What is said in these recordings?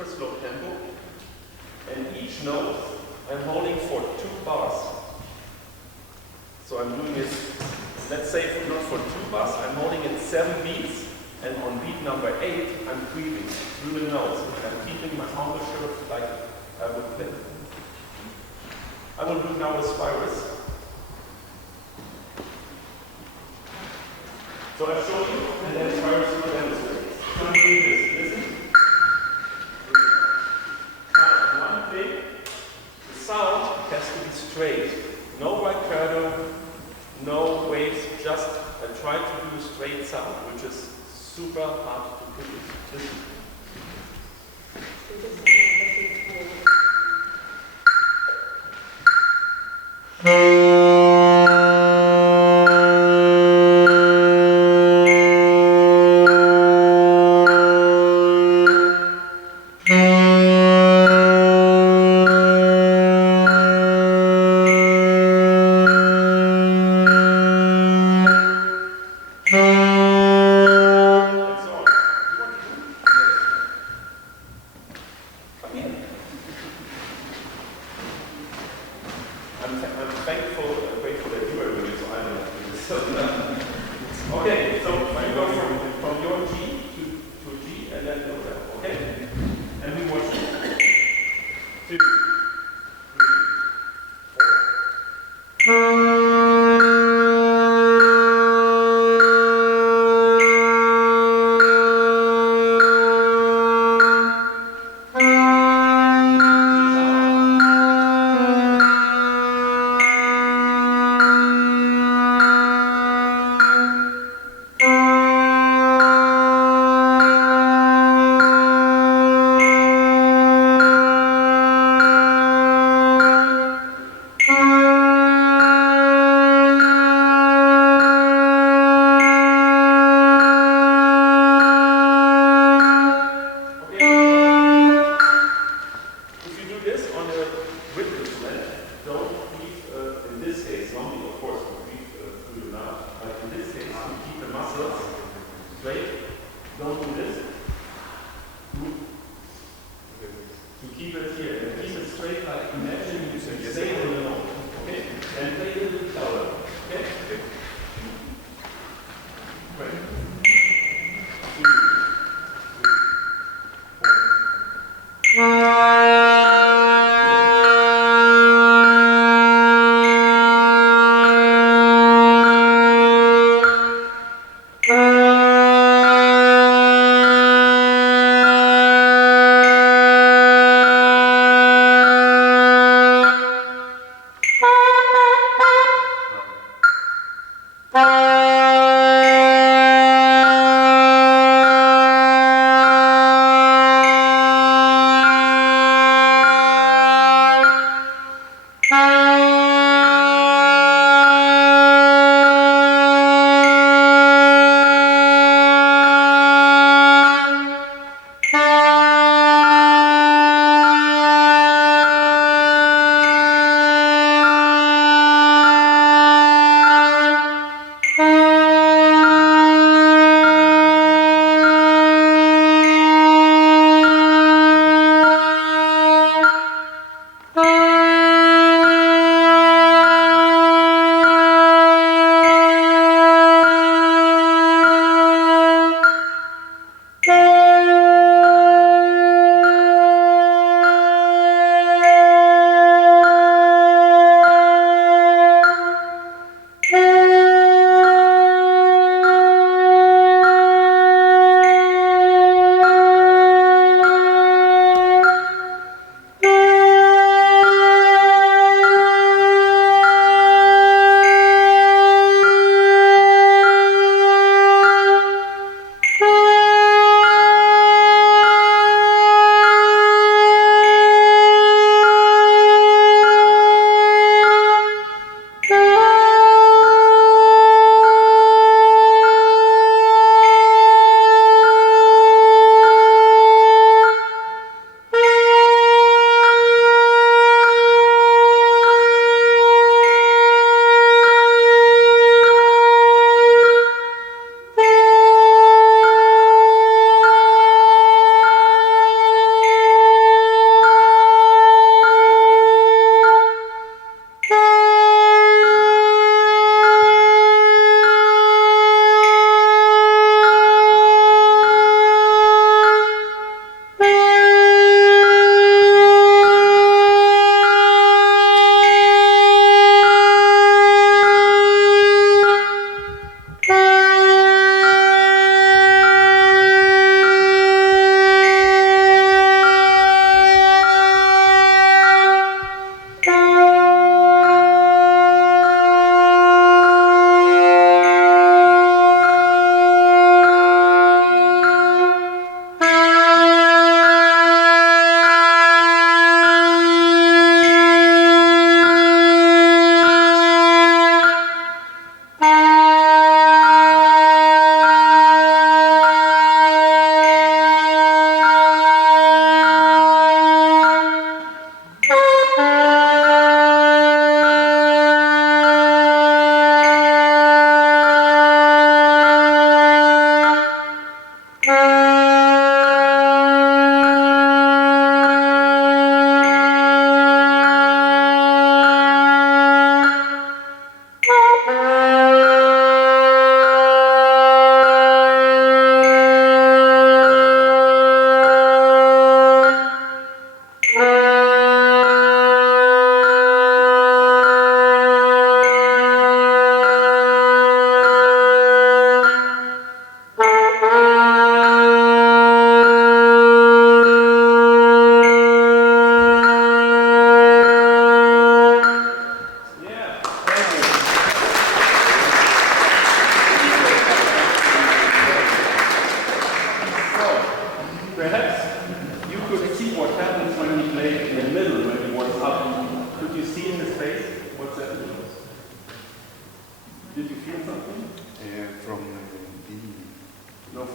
super slow tempo, and each note I'm holding for 2 bars. So I'm doing it, let's say not for 2 bars, I'm holding it 7 beats, and on beat number 8 I'm creeping through the notes. I'm keeping my embouchure like I would play. I will do now a spirus. So I've shown you, and then spirus will demonstrate. So I'm doing this. Listen. Now, one thing, the sound has to be straight. No vibrato, no waves, just I try to do a straight sound, which is super hard to produce. Listen.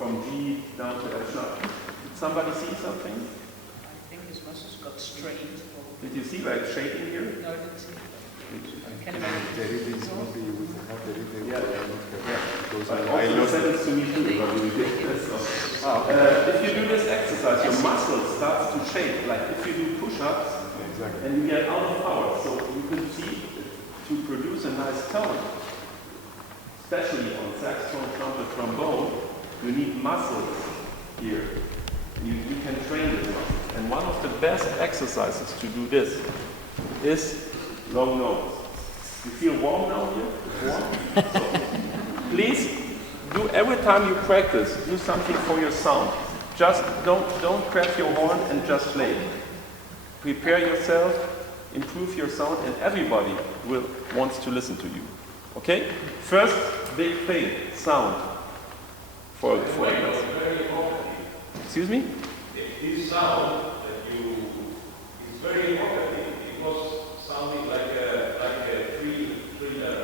from G down to F sharp. Did somebody see something? I think his muscles got strained. Did you see like shaking here? No, I didn't see it. I can imagine. Yeah. I lost it to me too. If you do this exercise, your muscles start to shake. Like if you do push-ups and you get out of power, so you can see to produce a nice tone, especially on saxophone, trumpet, trombone, you need muscles here. You can train this muscle. And one of the best exercises to do this is long notes. You feel warm now here? Warm? So, please do every time you practice, do something for your sound. Just don't grab your horn and just play. Prepare yourself, improve your sound, and everybody wants to listen to you. Okay? First big thing, sound. For excuse me? This sound that is very evocative. It was sounding like a thriller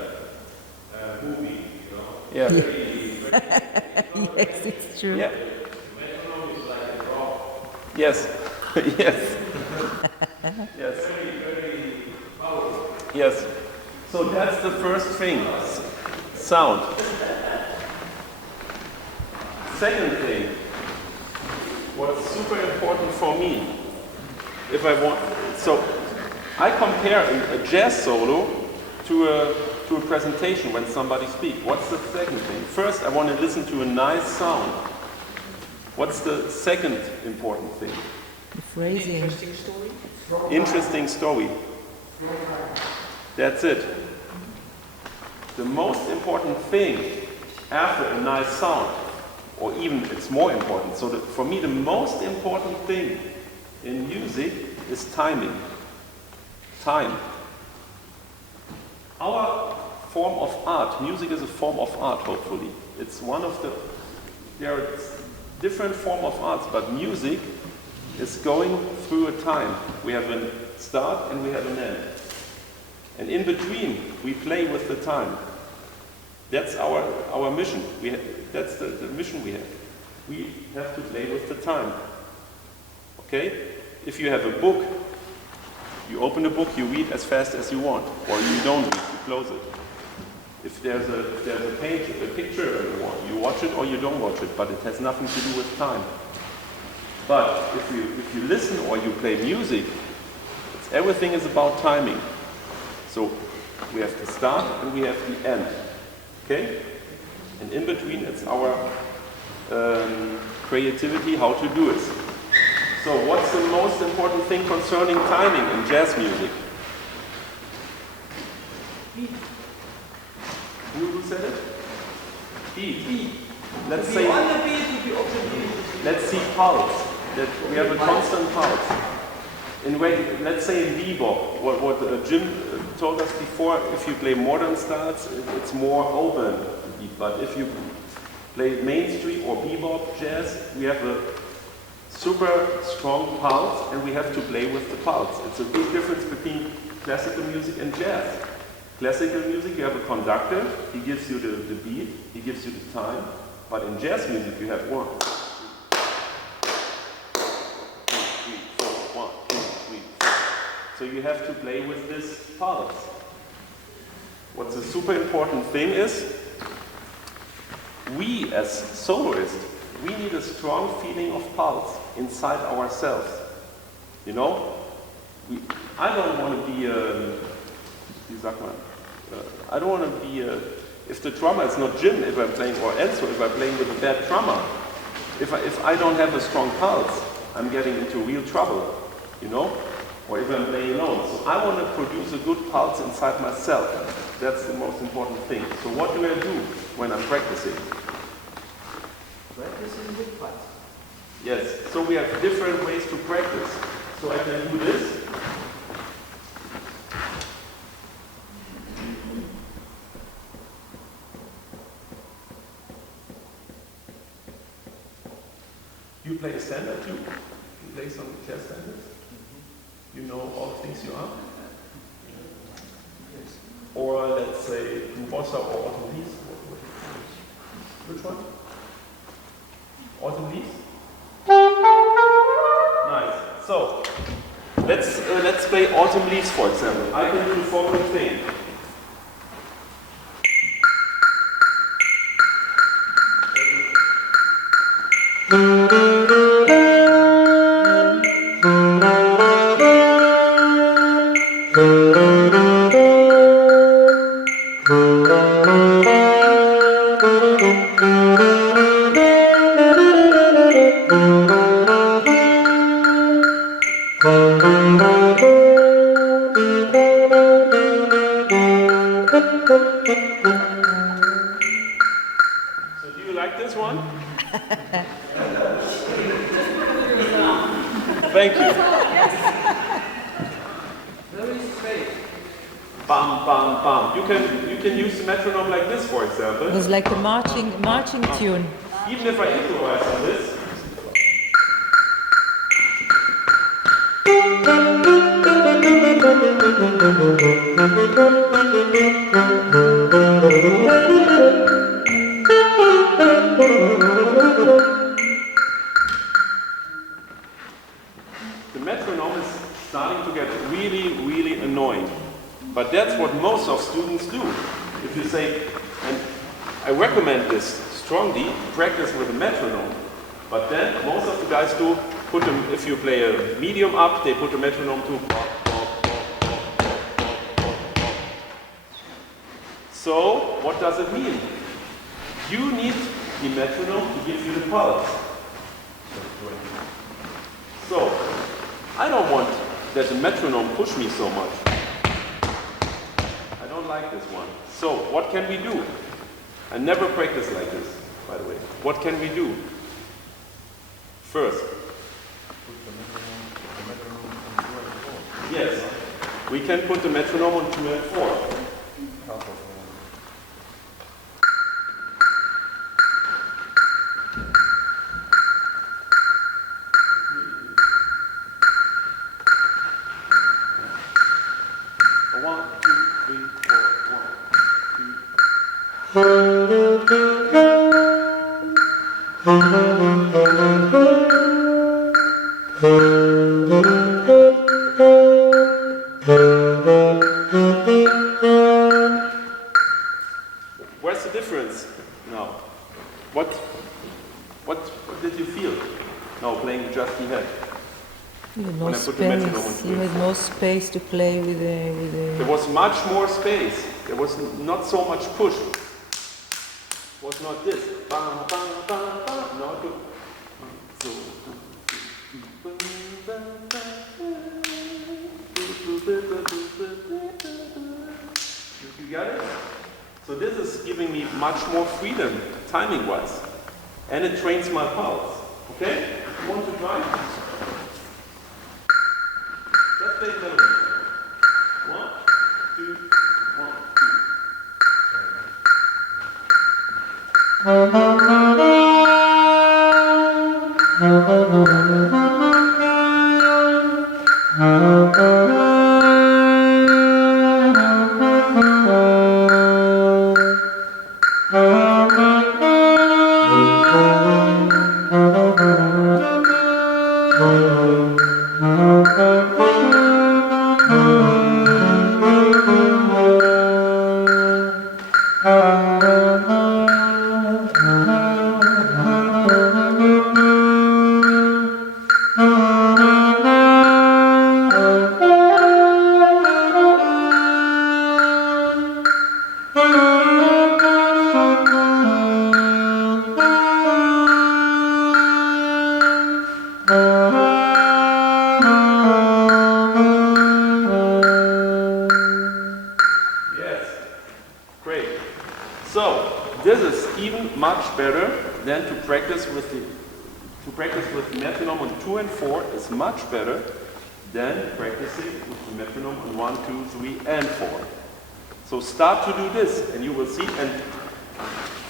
movie, you know. Yeah. Yes, it's true. Yeah. Metronome is like a rock. Yes. Yes. Yes. Very powerful. Yes. So that's the first thing. Sound. Second thing, what's super important for me, if I want, so I compare a jazz solo to a presentation when somebody speaks. What's the second thing? First, I want to listen to a nice sound. What's the second important thing? The phrasing. Interesting story. Interesting story. That's it. The most important thing after a nice sound, or even it's more important. So for me, the most important thing in music is timing. Time. Our form of art, music is a form of art, hopefully. It's one of the, there are different form of arts, but music is going through a time. We have a start and we have an end. And in between, we play with the time. That's our mission. That's the mission we have. We have to play with the time. Okay? If you have a book, you open the book, you read as fast as you want, or you don't read, you close it. If there's a page, a picture you watch it or you don't watch it, but it has nothing to do with time. But if you listen or you play music, everything is about timing. So we have the start and we have the end. Okay? And in between it's our creativity how to do it. So what's the most important thing concerning timing in jazz music? Beat. Who said it? Beat. Beat. Let's To say, be on the beat, to be off the beat. let's see pulse. That we have a constant pulse. Let's say in bebop, what Jim told us before, if you play modern styles, it's more open. But if you play mainstream or bebop jazz, we have a super strong pulse and we have to play with the pulse. It's a big difference between classical music and jazz. Classical music, you have a conductor, he gives you the beat, he gives you the time, but in jazz music you have 1, 2, 3, 4, 1, 2, 3, 4. So you have to play with this pulse. What's a super important thing is, we as soloists, we need a strong feeling of pulse inside ourselves. You know? I don't want to be I don't want to be if the drummer is not Jim, if I'm playing, or Enzo, if I'm playing with a bad drummer, if I don't have a strong pulse, I'm getting into real trouble, you know? Or if I'm playing alone. So I want to produce a good pulse inside myself. That's the most important thing. So what do I do when I'm practicing? Practicing with pulse. Yes, so we have different ways to practice. So I can do this. You play a standard too? You play some jazz standards? You know all the things you are? Yes. Or let's say bossa or autolis? Which one? Autumn leaves? Nice. So, let's play Autumn Leaves, for example. I can do the following thing. Thank you. Very straight. Bam, bam, bam. You can use the metronome like this, for example. It was like a marching tune. Even if I improvise on this. The metronome is starting to get really, really annoying. But that's what most of students do. If you say, and I recommend this strongly, practice with a metronome. But then most of the guys do put them, if you play a medium up, they put the metronome to. So, what does it mean? You need the metronome to give you the pulse. So, I don't want that the metronome push me so much. I don't like this one. So, what can we do? I never practice like this, by the way. What can we do? First, yes, we can put the metronome on 2 and 4. Where's the difference now? What did you feel now playing just the head? You had When no I put the metronome on space. 2 You and had 4. no space to play with the. There was much more space. There was not so much push. It was not this. Bam, bam, bam, bam. No, it was. You got it? So this is giving me much more freedom, timing-wise. And it trains my pulse. Okay? You want to try? Just play the melody. 1, 2, 1, 4 is much better than practicing with the metronome on 1, 2, 3, and 4. So start to do this, and you will see. And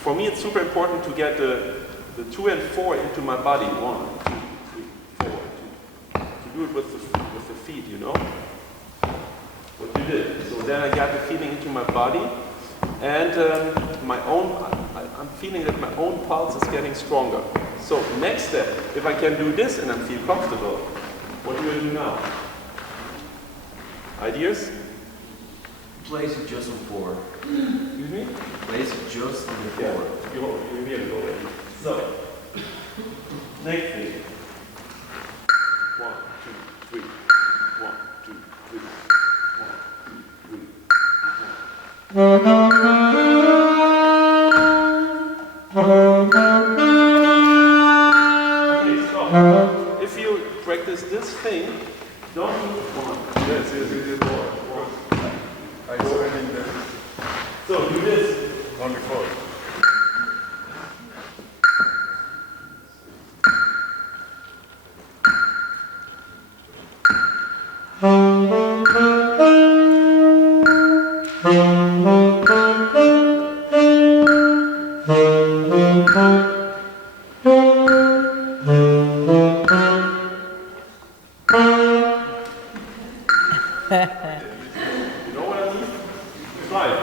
for me, it's super important to get the 2 and 4 into my body. 1, 2, 3, 4. To do it with the feet, you know. What you did. So then I got the feeling into my body, and I'm feeling that my own pulse is getting stronger. So next step, if I can do this and I feel comfortable, what do I do now? Ideas? Place it just on 4. Excuse me? Place it just on the Yeah, 4. you hear it already. So, next thing. 1, 2, 3. 1, 2, 3. 1, 2, 3. Okay, stop. If you practice this thing, don't do 1. Yes, more. So do this. On before. You know what I mean? Try it.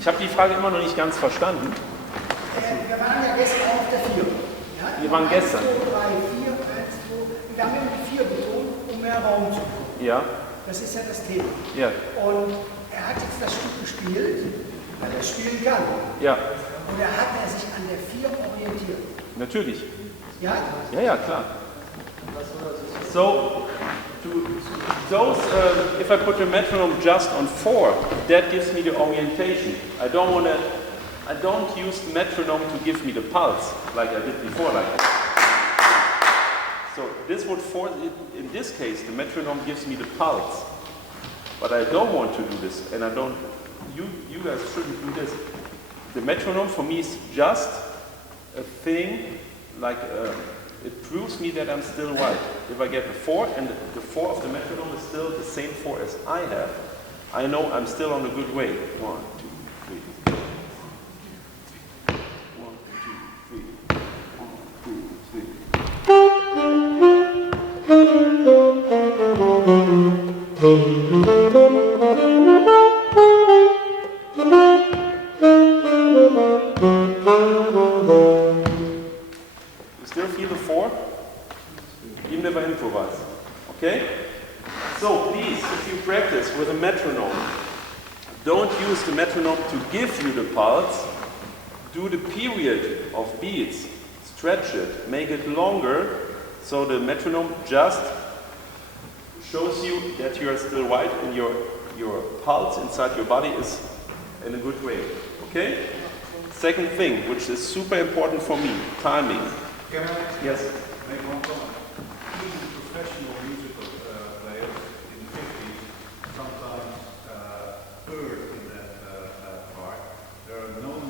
Ich habe die Frage immer noch nicht ganz verstanden. Wir waren ja gestern auf der 4. Ja? Wir waren gestern. 1, 2, 3, 4, 1, 2. Wir haben immer die 4 betont, um mehr Raum zu bekommen. Ja. Das ist ja das Thema. Ja. Und er hat jetzt das Stück gespielt, weil er spielen kann. Ja. Und hat sich an der 4 orientiert. Natürlich. Ja? Ja, ja, klar. So, if I put the metronome just on 4, that gives me the orientation. I don't use the metronome to give me the pulse, like I did before, like that. So this would in this case, the metronome gives me the pulse. But I don't want to do this, and you guys shouldn't do this. The metronome for me is just a thing, like it proves me that I'm still right. If I get a 4 and the 4 of the metronome is still the same 4 as I have, I know I'm still on a good way. 1, 2, 3. 1, 2, 3. 1, 2, 3. You still feel the 4? Even if I improvise. Okay? So please, if you practice with a metronome, don't use the metronome to give you the pulse. Do the period of beats. Stretch it. Make it longer. So the metronome just shows you that you are still right and your pulse inside your body is in a good way. Okay? Second thing, which is super important for me, timing. Can I Yes. make one comment? Even professional musical players in the 50s sometimes erred in that part. There are known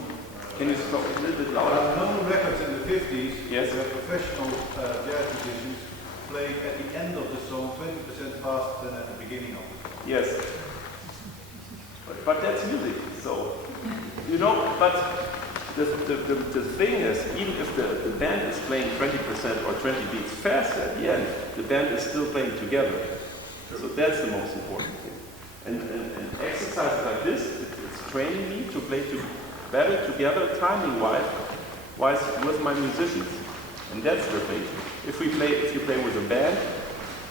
Can you talk a little bit there louder? are known records in the 50s Yes. where professional jazz musicians played at the end of the song 20% faster than at the beginning of it. Yes. But that's music, so, you know, but the thing is, even if the band is playing 20% or 20 beats faster at the end, the band is still playing together. So that's the most important thing. And exercises like this, it's training me to play better together, timing-wise, with my musicians. And that's the thing. If you play with a band,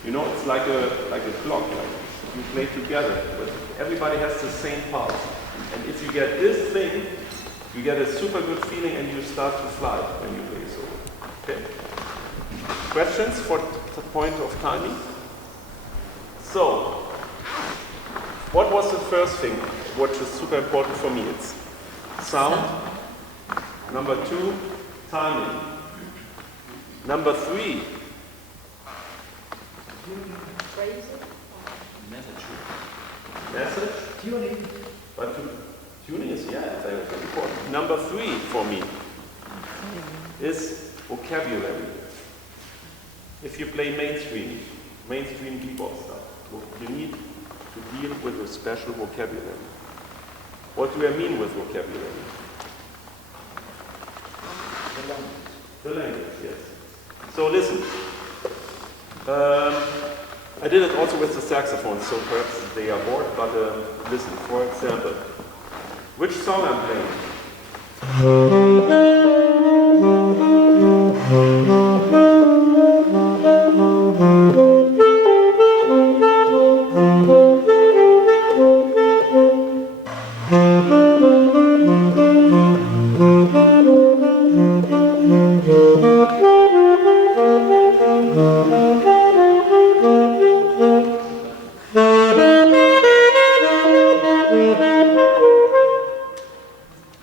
you know, it's like a clock. Like you play together, but everybody has the same pulse. And if you get this thing, you get a super good feeling and you start to fly when you play solo. Okay? Questions for the point of timing? So, what was the first thing which is super important for me? It's sound. Number 2, timing. Number 3, message. Tuning. But tuning is, very important. Number 3 for me is vocabulary. If you play mainstream keyboard stuff, you need to deal with a special vocabulary. What do I mean with vocabulary? The language, yes. So listen. I did it also with the saxophone, so perhaps they are bored, but listen, for example, which song I'm playing?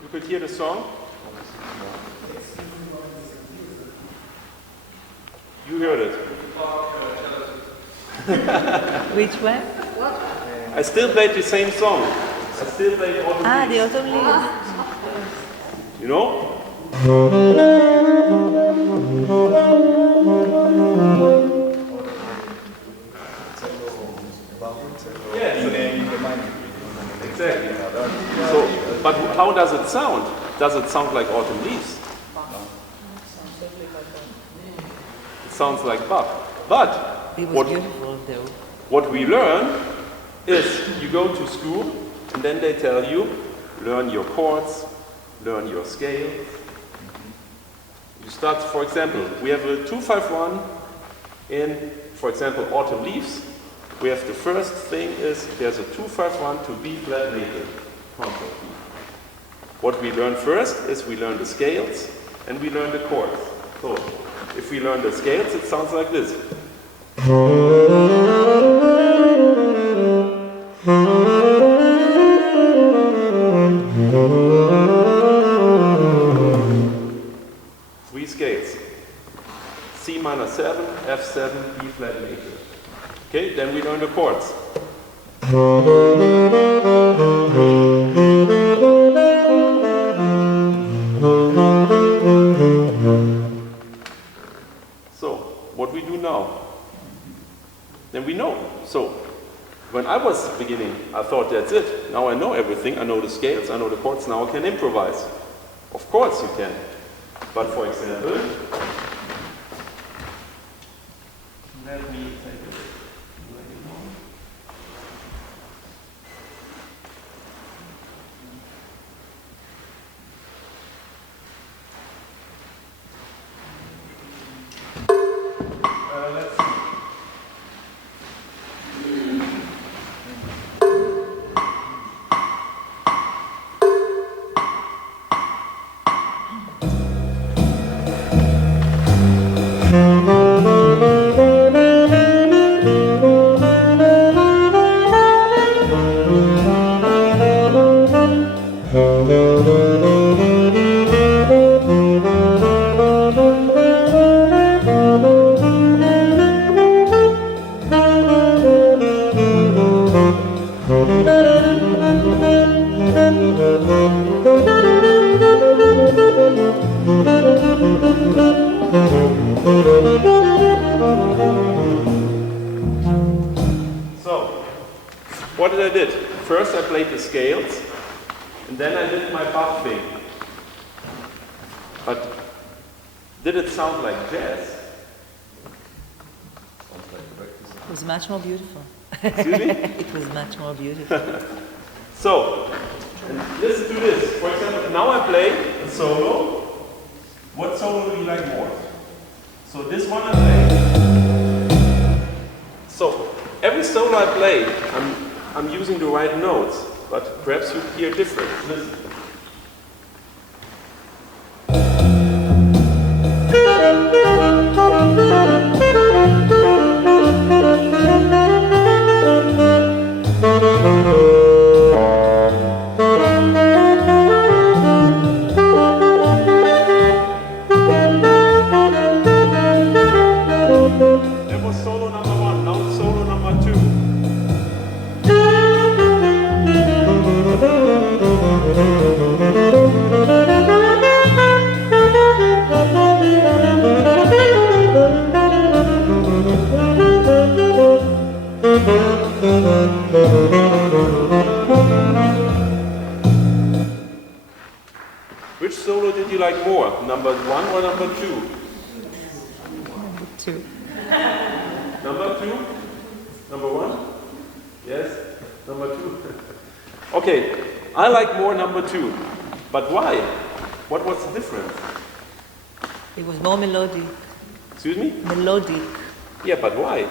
You could hear the song. You heard it. Which one? I still played the same song. I still played all the Ah, the beats. autumn leaves. You know? Exactly. So, but how does it sound? Does it sound like autumn leaves? It sounds like Bach. But It was beautiful though. what we learn is you go to school and then they tell you, learn your chords, learn your scale. You start, for example, we have a 2-5-1 in, for example, Autumn Leaves. We have the first thing is there's a 2-5-1 to B flat major concert. What we learn first is we learn the scales and we learn the chords. So if we learn the scales, it sounds like this. 3 scales. C minor 7, F7, B flat major. Okay, then we learn the chords. So, what we do now? Then we know. So, when I was beginning, I thought that's it. Now I know everything. I know the scales, I know the chords. Now I can improvise. Of course you can. But for example, let me take it. So, what did I did? First I played the scales, and then I did my Bach thing. But did it sound like jazz? It was much more beautiful. Excuse me? It was much more beautiful. So, and listen to this. For example, now I play a solo. What solo do you like more? So this one I play. So every solo I play, I'm using the right notes, but perhaps you hear different. Listen. That was solo number one, now it's solo number two. Which solo did you like more? Number one or number two? Number two. Number two? Number one? Yes? Number two? Okay, I like more number two. But why? What was the difference? It was more melodic. Excuse me? Melodic. Yeah, but why?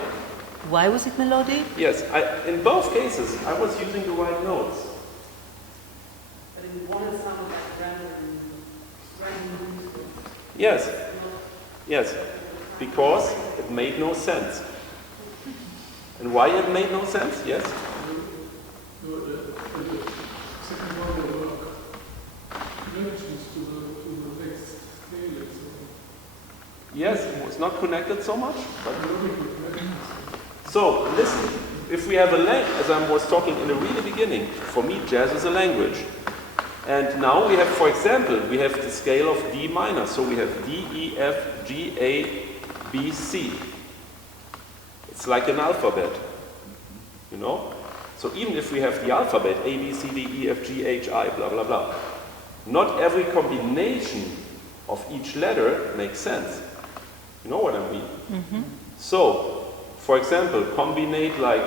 Why was it melodic? Yes, in both cases, I was using the right notes. But in one it sounded like random. Yes. Yes. Because it made no sense. And why it made no sense? Yes? Yes, it was not connected so much. But so, listen, if we have a language, as I was talking in the really beginning, for me jazz is a language. And now we have, for example, we have the scale of D minor. So we have D, E, F, G, A, B, C. It's like an alphabet, you know? So even if we have the alphabet, A, B, C, D, E, F, G, H, I, blah, blah, blah, not every combination of each letter makes sense. You know what I mean? Mm-hmm. So, for example, combinate like,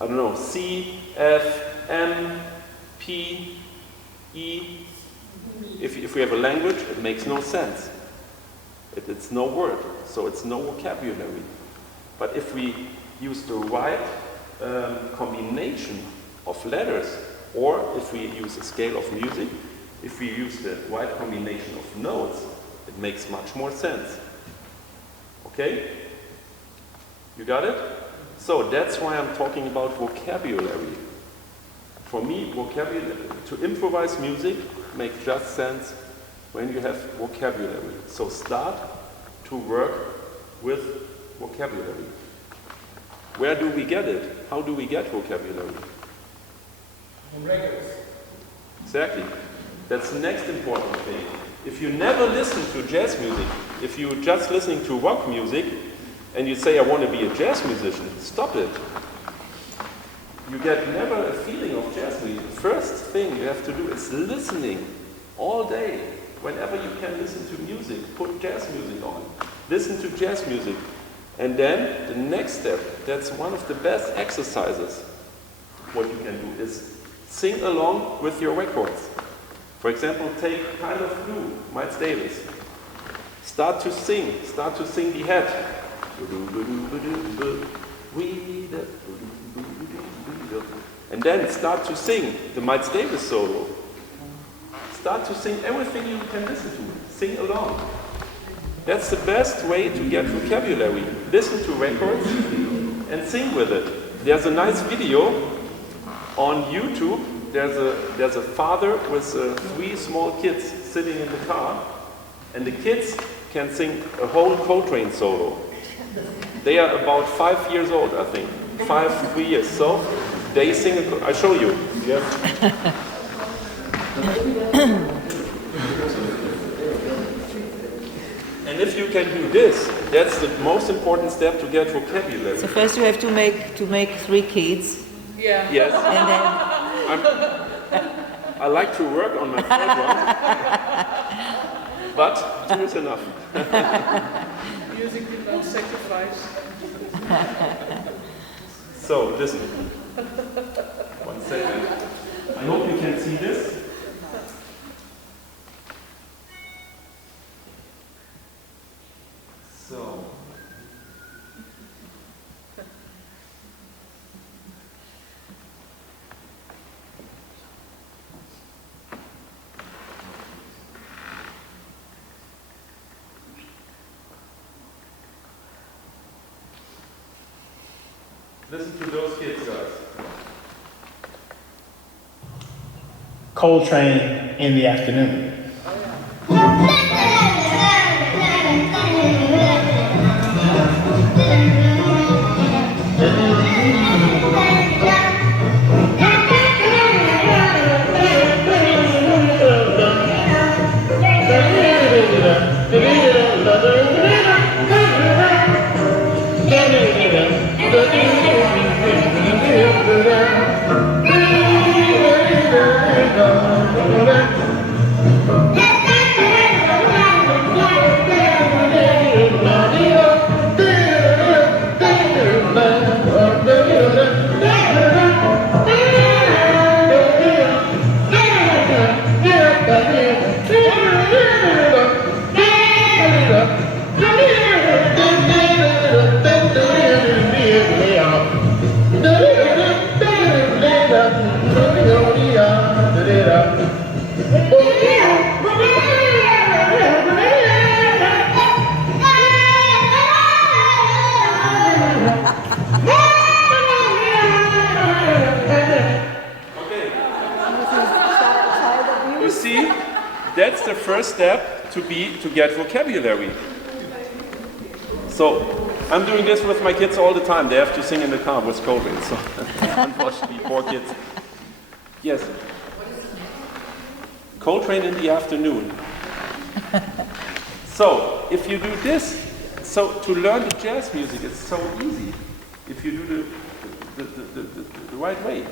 I don't know, C, F, M, P, E. If we have a language, it makes no sense. It's no word, so it's no vocabulary. But if we use the right combination of letters, or if we use a scale of music, if we use the right combination of notes, it makes much more sense. Okay? You got it? So that's why I'm talking about vocabulary. For me, vocabulary, to improvise music makes just sense when you have vocabulary. So start to work with vocabulary. Where do we get it? How do we get vocabulary? On records. Exactly. That's the next important thing. If you never listen to jazz music, if you're just listening to rock music, and you say, I want to be a jazz musician, stop it. You get never a feeling of jazz music. The first thing you have to do is listening all day. Whenever you can listen to music, put jazz music on. Listen to jazz music. And then the next step, that's one of the best exercises, what you can do is sing along with your records. For example, take Kind of Blue, Miles Davis. Start to sing the head. And then start to sing the Miles Davis solo. Start to sing everything you can listen to. Sing along. That's the best way to get vocabulary. Listen to records and sing with it. There's a nice video on YouTube. There's a father with 3 small kids sitting in the car, and the kids can sing a whole Coltrane solo. They are about 5 years old, I think. 3 years. So They sing, I show you. Yes. And if you can do this, that's the most important step to get vocabulary. So first you have to make 3 kids, Yeah. Yes. and then I like to work on my third one, but 2 is enough. Music without sacrifice. So, listen. 1 second. I hope you can see this. So. Listen to those kids, guys. Coltrane in the afternoon. That's the first step to get vocabulary. So I'm doing this with my kids all the time. They have to sing in the car with COVID. So unfortunately, poor kids. Yes. Coltrane in the afternoon. So if you do this, so to learn the jazz music, it's so easy. If you do the right way.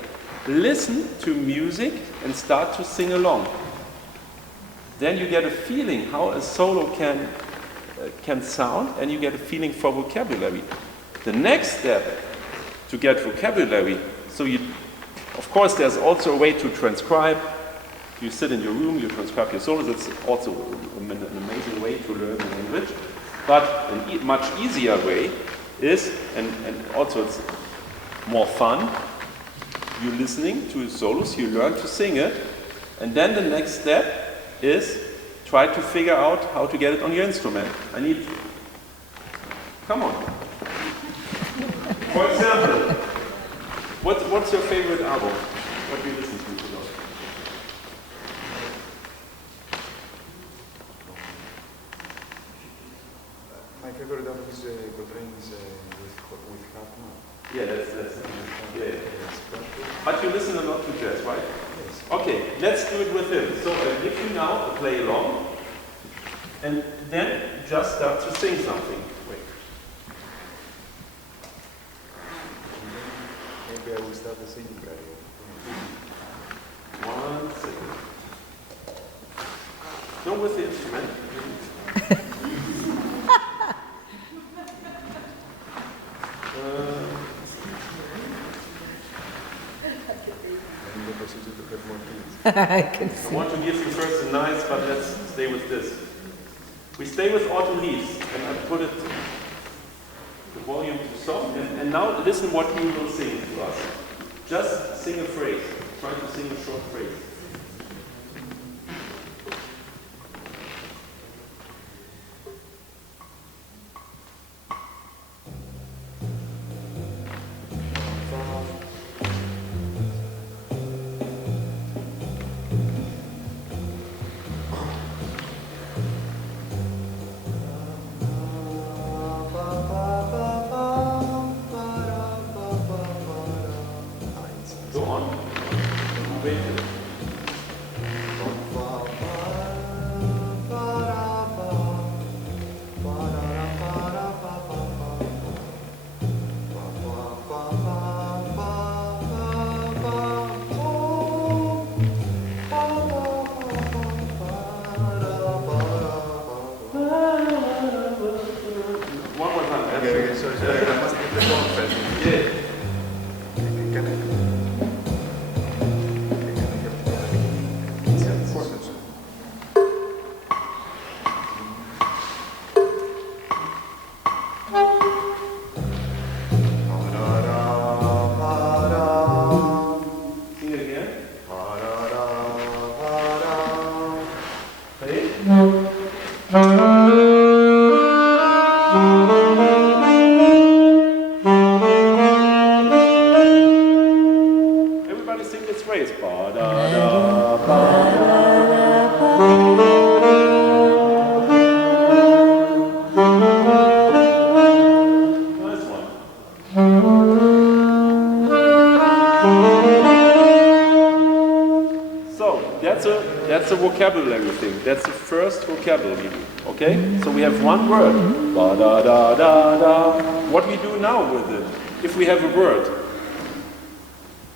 Listen to music and start to sing along. Then you get a feeling how a solo can sound, and you get a feeling for vocabulary. The next step to get vocabulary, so of course there's also a way to transcribe. You sit in your room, you transcribe your solos. It's also an amazing way to learn the language. But a much easier way is, and also it's more fun, you're listening to solos, you learn to sing it, and then the next step is try to figure out how to get it on your instrument. Come on. For example, what's your favorite album? What do you listen to a lot? My favorite album is Coltrane's with Hartman. Yeah, that's yeah. But you listen a lot to jazz, right? Yes. Okay, let's do it with him. So I'll give you now a play along, and then just start to sing something. Wait. Maybe I will start the singing career. 1 second. No, with the instrument. I can see. I want to give you first a nice, but let's stay with this. We stay with Autumn Leaves, and I put it the volume to soft, and now listen what you will sing to us. Just sing a phrase. Try to sing a short phrase. Wait. One more time. Okay, sorry, I must get the phone first. Yeah. Can I Yeah, of course. Sing it again. Play. Everybody sing this phrase. Ba-da-da, nice one. So that's a vocabulary thing. That's the first vocabulary. Okay? So we have one word. Ba-da-da-da-da. What we do now with it? If we have a word,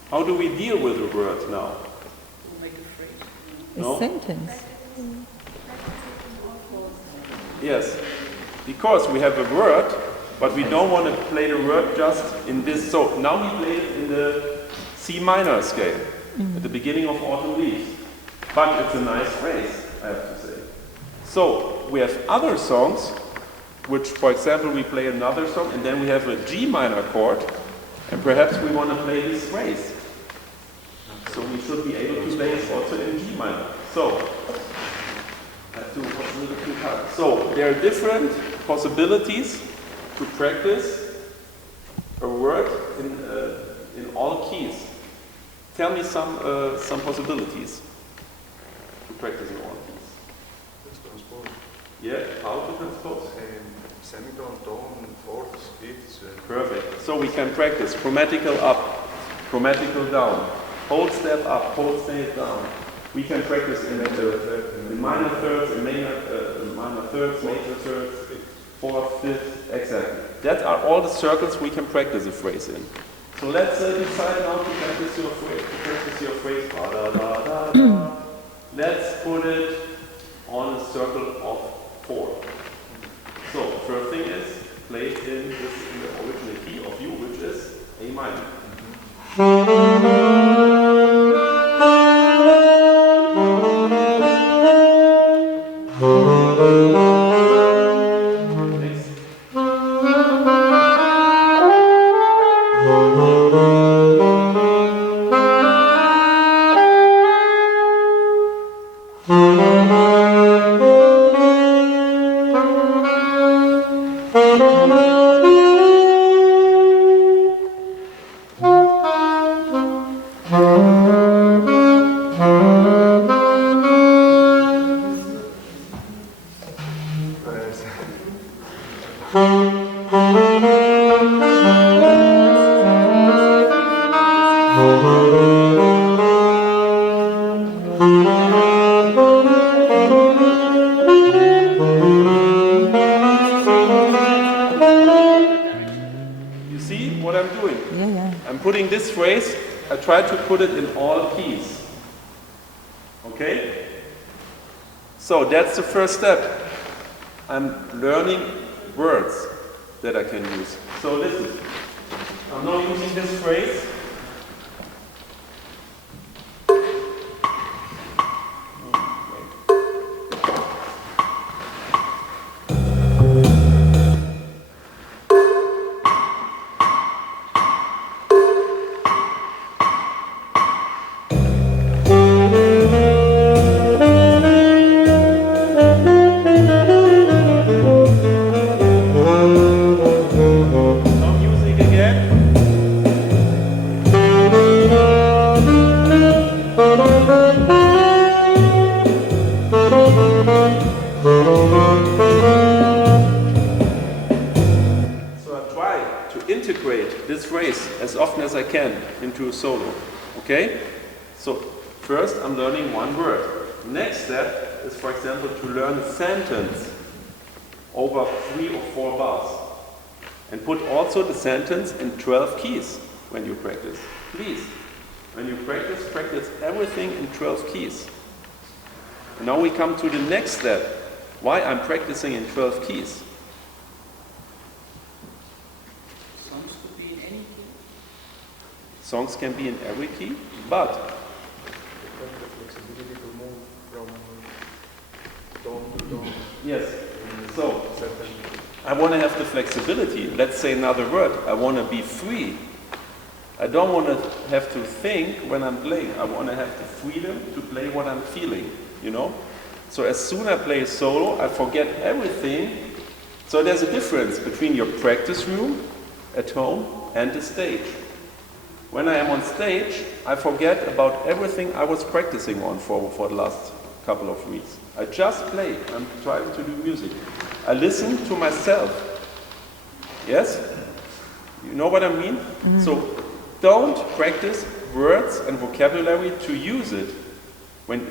how do we deal with a word now? We'll make a phrase. No? A sentence. Yes, because we have a word, but we don't want to play the word just in this. So now we play it in the C minor scale at the beginning of Autumn Leaves. But it's a nice phrase, I have to say. So we have other songs, which, for example, we play another song, and then we have a G minor chord, and perhaps we want to play this phrase. So we should be able to play it also in G minor. So, I have to watch a little too hard. So there are different possibilities to practice a word in all keys. Tell me some possibilities to practice in all keys. Let's transpose. Yeah, how to transpose? Semitone, tone, fourths, fifths. Perfect. So we can practice chromatical up, chromatical down, whole step up, whole step down. We can practice in minor thirds, in minor thirds, major thirds, fourth, fifth, exactly. That are all the circles we can practice a phrase in. So let's decide now to practice your phrase. Da, da, da, da, da. Let's put it on a circle of 4. So first thing is play it in the original key of U, which is A minor. I try to put it in all keys. Okay? So that's the first step. I'm learning words that I can use. So listen. I'm now using this phrase. Into a solo. Okay? So first I'm learning one word. Next step is, for example, to learn a sentence over 3 or 4 bars. And put also the sentence in 12 keys when you practice. Please, when you practice, practice everything in 12 keys. And now we come to the next step. Why I'm practicing in 12 keys. Songs could be in any key. Songs can be in every key, but The flexibility to move from tone to tone. yes. So Certain I want to have the flexibility. Let's say another word. I want to be free. I don't want to have to think when I'm playing. I want to have the freedom to play what I'm feeling, you know? So as soon as I play a solo, I forget everything. So there's a difference between your practice room at home and the stage. When I am on stage, I forget about everything I was practicing on for the last couple of weeks. I just play. I'm trying to do music. I listen to myself. Yes? You know what I mean? Mm-hmm. So don't practice words and vocabulary to use it. When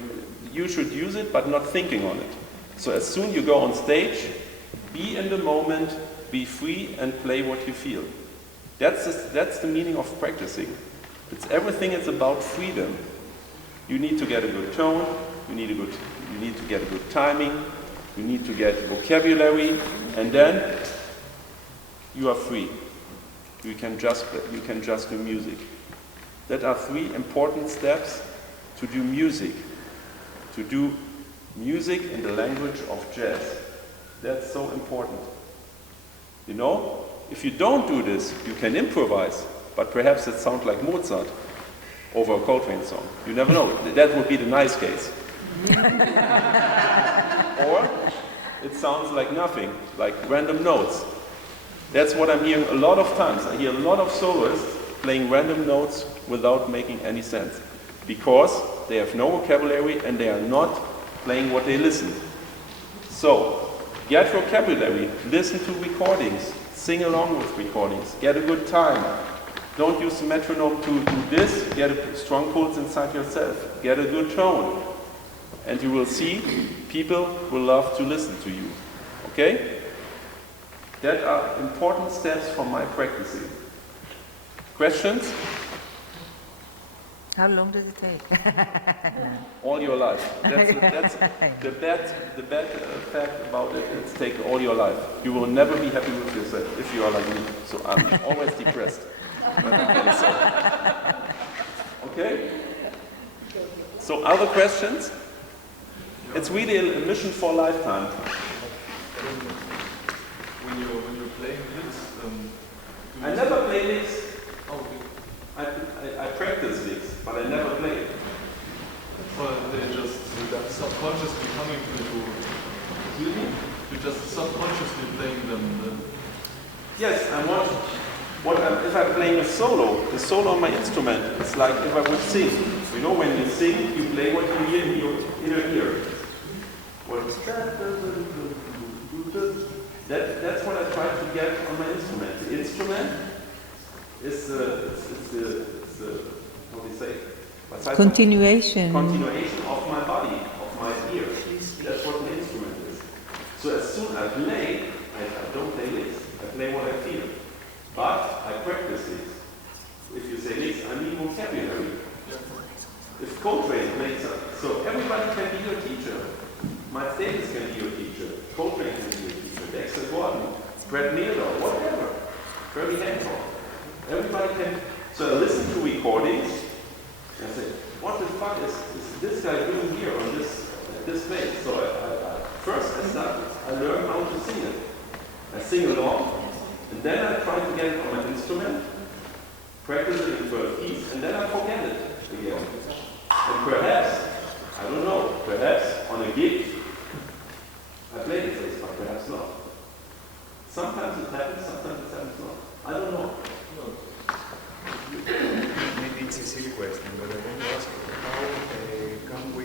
you should use it, but not thinking on it. So as soon you go on stage, be in the moment, be free, and play what you feel. That's the meaning of practicing. It's everything is about freedom. You need to get a good tone. You need to get a good timing. You need to get vocabulary, and then you are free. You can just do music. That are 3 important steps to do music. To do music in the language of jazz. That's so important. You know, if you don't do this, you can improvise, but perhaps it sounds like Mozart over a Coltrane song. You never know. That would be the nice case. Or it sounds like nothing, like random notes. That's what I'm hearing a lot of times. I hear a lot of soloists playing random notes without making any sense, because they have no vocabulary and they are not playing what they listen. So, get vocabulary, listen to recordings, sing along with recordings, get a good time. Don't use the metronome to do this, get a strong pulse inside yourself, get a good tone. And you will see people will love to listen to you. Okay? That are important steps for my practicing. Questions? How long did it take? All your life. That's the bad fact about it. It's taken all your life. You will never be happy with yourself if you are like me. So I'm always depressed. Okay? So other questions? It's really a mission for a lifetime. when you're playing licks, I never play licks. Oh, okay. I practice licks, but I never play it. Well, they're just subconsciously coming to you. Really? You're just subconsciously playing them. Yes, I want. If I'm playing a solo, the solo on my instrument, it's like if I would sing. You know, when you sing, you play what you hear in your inner ear. What is that? That's what I try to get on my instrument. The instrument is what do you say? Continuation. Continuation of my body, of my ear. That's what the instrument is. So as soon as I play, I don't play licks. I play what I feel. But I practice licks. If you say licks, I mean vocabulary. If Coltrane makes up, so everybody can be your teacher. Miles Davis can be your teacher. Coltrane can be your teacher. Dexter Gordon, Brad Miller, whatever. Herbie Hancock. Everybody can. So I listen to recordings and I say, what the fuck is this guy doing here on this place? So I learn how to sing it. I sing along, and then I try to get it on my instrument, practice it in 12 keys, and then I forget it again. And perhaps, I don't know, perhaps on a gig, I play this, but perhaps not. Sometimes it happens, sometimes it happens not. I don't know. Maybe it's a silly question, but I want to ask how can we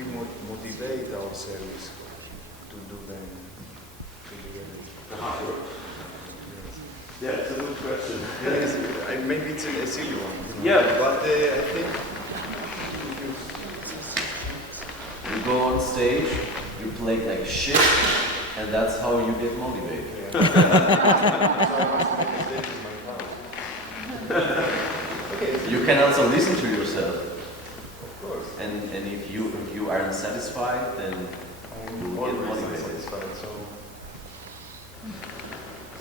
motivate ourselves to do them together? The hard work. Yeah, it's a good question. Yes, maybe it's a silly one. Yeah. But I think go on stage, you play like shit, and that's how you get motivated. You can also listen to yourself. Of course. And if you aren't satisfied, then you will get motivated.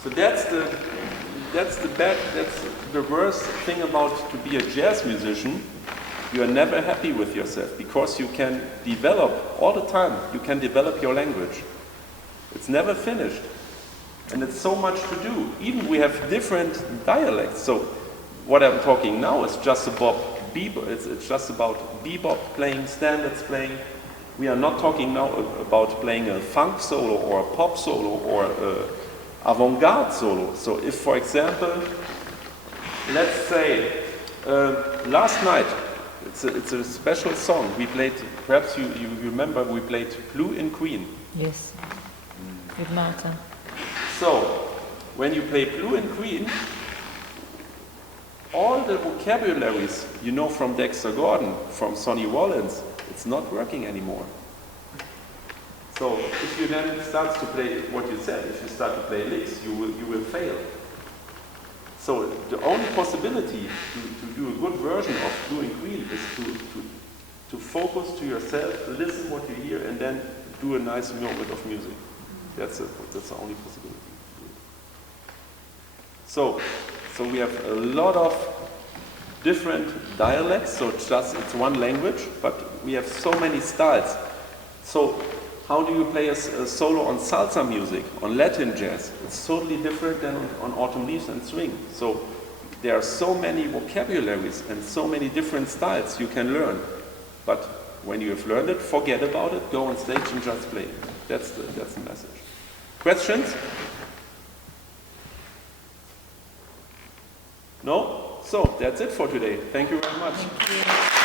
So that's the worst thing about to be a jazz musician. You are never happy with yourself because you can develop all the time. You can develop your language. It's never finished, and it's so much to do. Even we have different dialects. So what I'm talking now is just about bebop. It's just about bebop playing, standards playing. We are not talking now about playing a funk solo or a pop solo or a avant-garde solo. So if, for example, let's say last night, it's a special song we played. Perhaps you remember we played Blue in Queen. Yes, with Marta. So when you play Blue in Queen, all the vocabularies you know from Dexter Gordon, from Sonny Rollins, it's not working anymore. So if you then start to play what you said, if you start to play licks, you will fail. So the only possibility to do a good version of Blue in Queen is to focus to yourself, listen what you hear, and then do a nice moment of music. That's the only possibility. So we have a lot of different dialects, so it's one language, but we have so many styles. So how do you play a solo on salsa music, on Latin jazz? It's totally different than on autumn leaves and swing. So there are so many vocabularies and so many different styles you can learn. But when you have learned it, forget about it, go on stage and just play. That's the message. Questions? No? So that's it for today. Thank you very much. Thank you.